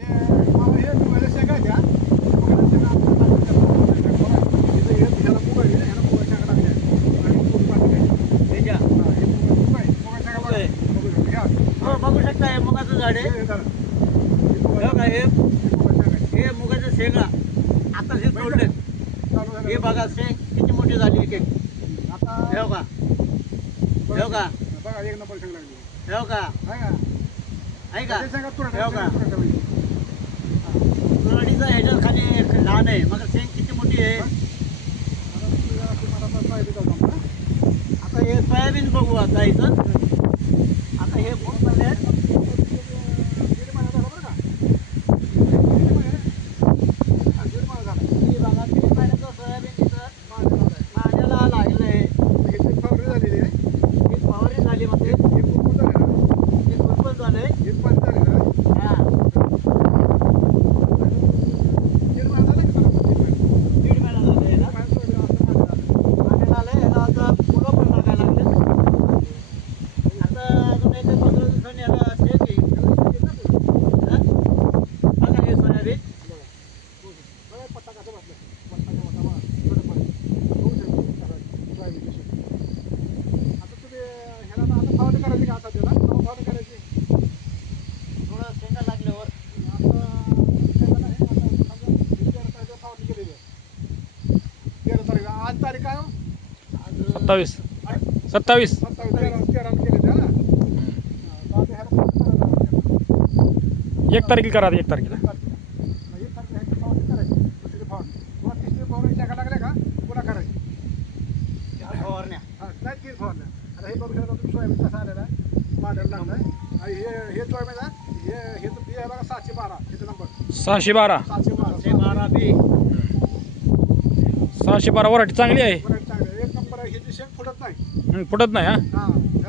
बघू शकता मुगाचं झाड आहे हे मुगाच्या शेंगा आता हे तोडले हे बघा शेंग किती मोठी झाली एक एक हे का एक नंबर शेंग लागली हे का आहे का हे का तुरडीचा ह्याच्या खाली एक लहान आहे मग शेंग किती मोठी आहे आता हे सोयाबीन बघू आता इथं आता हे बहुत झाले सत्तावीस 1 तारखेला करा 1 तारखेला सहाशे बारा 612 वराठी चांगली आहे फुटत नाही हा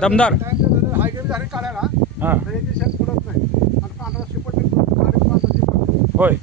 दमदार काढायला हा फुटत नाही आणि 1500 होय